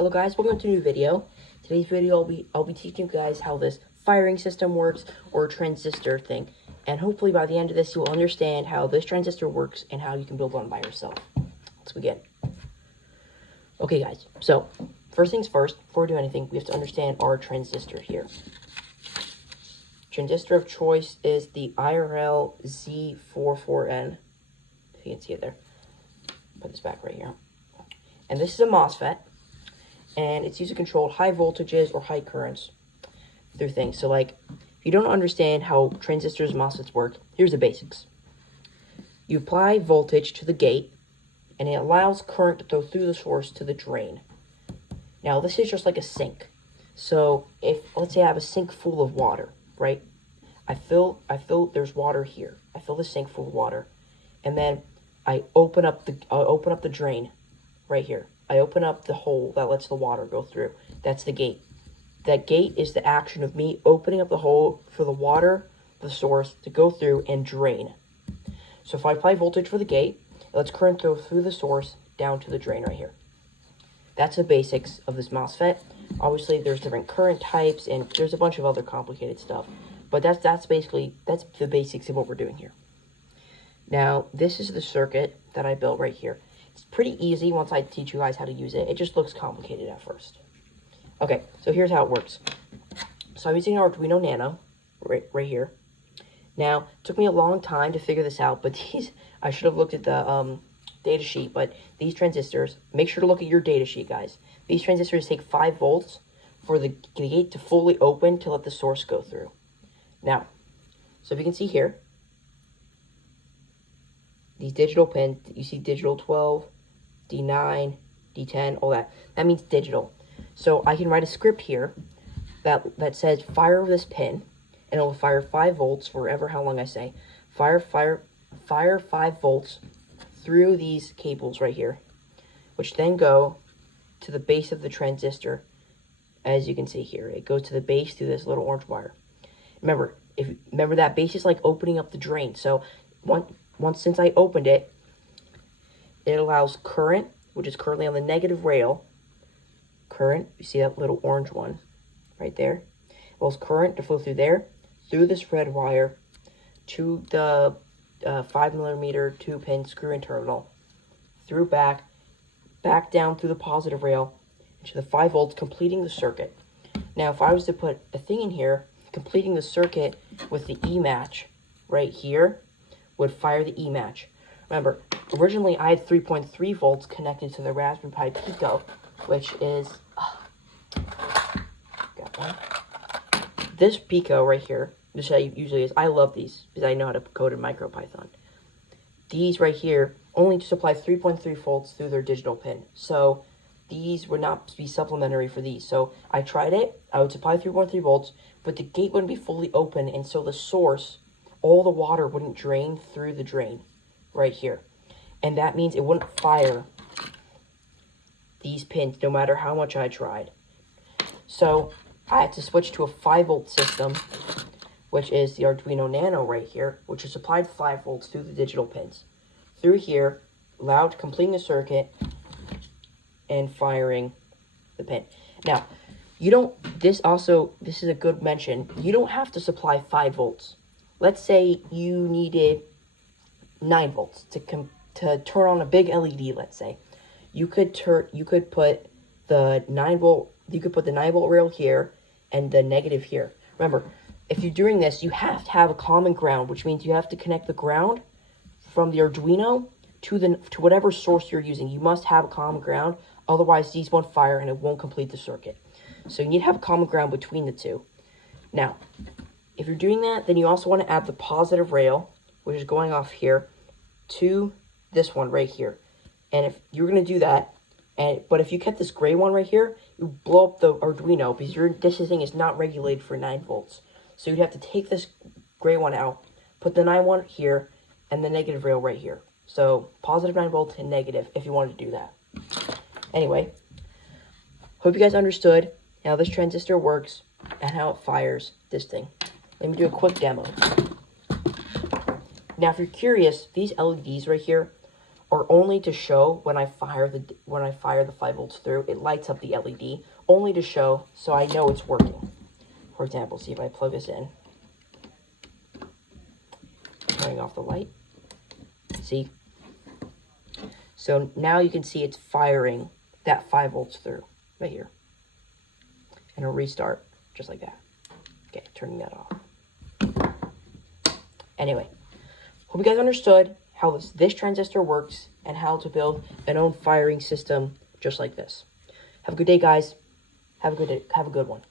Hello guys, welcome to a new video. Today's video I'll be teaching you guys how this firing system works, or transistor thing. And hopefully by the end of this you will understand how this transistor works and how you can build one by yourself. Let's begin. Okay guys, so first things first, before we do anything, we have to understand our transistor here. Transistor of choice is the IRL Z44N. If you can see it there. Put this back right here. And this is a MOSFET. And it's used to control high voltages or high currents through things. So like, if you don't understand how transistors and MOSFETs work, here's the basics. You apply voltage to the gate, and it allows current to go through the source to the drain. Now this is just like a sink. So if, let's say I have a sink full of water, right? I fill there's water here. I fill the sink full of water, and then I open up the drain right here. I open up the hole that lets the water go through. That's the gate. That gate is the action of me opening up the hole for the water, the source, to go through and drain. So if I apply voltage for the gate, it lets current go through the source down to the drain right here. That's the basics of this MOSFET. Obviously, there's different current types, and there's a bunch of other complicated stuff. But that's the basics of what we're doing here. Now, this is the circuit that I built right here. It's pretty easy once I teach you guys how to use it. It just looks complicated at first. Okay, so here's how it works. So I'm using an Arduino Nano right here. Now, it took me a long time to figure this out, but I should have looked at the data sheet, but these transistors, make sure to look at your data sheet, guys. These transistors take 5 volts for the gate to fully open to let the source go through. Now, so if you can see here, these digital pins, you see digital 12, D9, D10, all that. That means digital. So I can write a script here that says fire this pin, and it will fire 5 volts for how long I say. Fire 5 volts through these cables right here, which then go to the base of the transistor. As you can see here, it goes to the base through this little orange wire. Remember that base is like opening up the drain. So since I opened it, it allows current, which is currently on the negative rail. Current, you see that little orange one right there? It allows current to flow through there, through this red wire, to the 5mm 2-pin screw-in terminal, through back down through the positive rail, to the 5 volts, completing the circuit. Now, if I was to put a thing in here, completing the circuit with the E-match right here, would fire the E-match. Remember, originally I had 3.3 volts connected to the Raspberry Pi Pico, which is, got one. This Pico right here, this usually is, I love these, because I know how to code in MicroPython. These right here only supply 3.3 volts through their digital pin, so these would not be supplementary for these. So I tried it, I would supply 3.3 volts, but the gate wouldn't be fully open, and so the source, all the water wouldn't drain through the drain right here. And that means it wouldn't fire these pins no matter how much I tried. So I had to switch to a 5-volt system, which is the Arduino Nano right here, which is supplied 5 volts through the digital pins. Through here, allowed completing the circuit and firing the pin. Now, this is a good mention, you don't have to supply 5 volts. Let's say you needed 9 volts to turn on a big LED, let's say. You could put the 9 volt rail here and the negative here. Remember, if you're doing this, you have to have a common ground, which means you have to connect the ground from the Arduino to whatever source you're using. You must have a common ground, otherwise these won't fire and it won't complete the circuit. So you need to have a common ground between the two. Now, if you're doing that, then you also want to add the positive rail, which is going off here, to this one right here. And if you're going to do that, but if you kept this gray one right here, you blow up the Arduino, because this thing is not regulated for 9 volts. So you'd have to take this gray one out, put the 9 one here, and the negative rail right here. So positive 9 volts and negative if you wanted to do that. Anyway, hope you guys understood how this transistor works and how it fires this thing. Let me do a quick demo. Now, if you're curious, these LEDs right here are only to show when I fire the 5 volts through. It lights up the LED, only to show so I know it's working. For example, see if I plug this in, turning off the light. See? So now you can see it's firing that 5 volts through right here. And a restart, just like that. Okay, turning that off. Anyway, hope you guys understood how this transistor works and how to build an own firing system just like this. Have a good day, guys. Have a good one.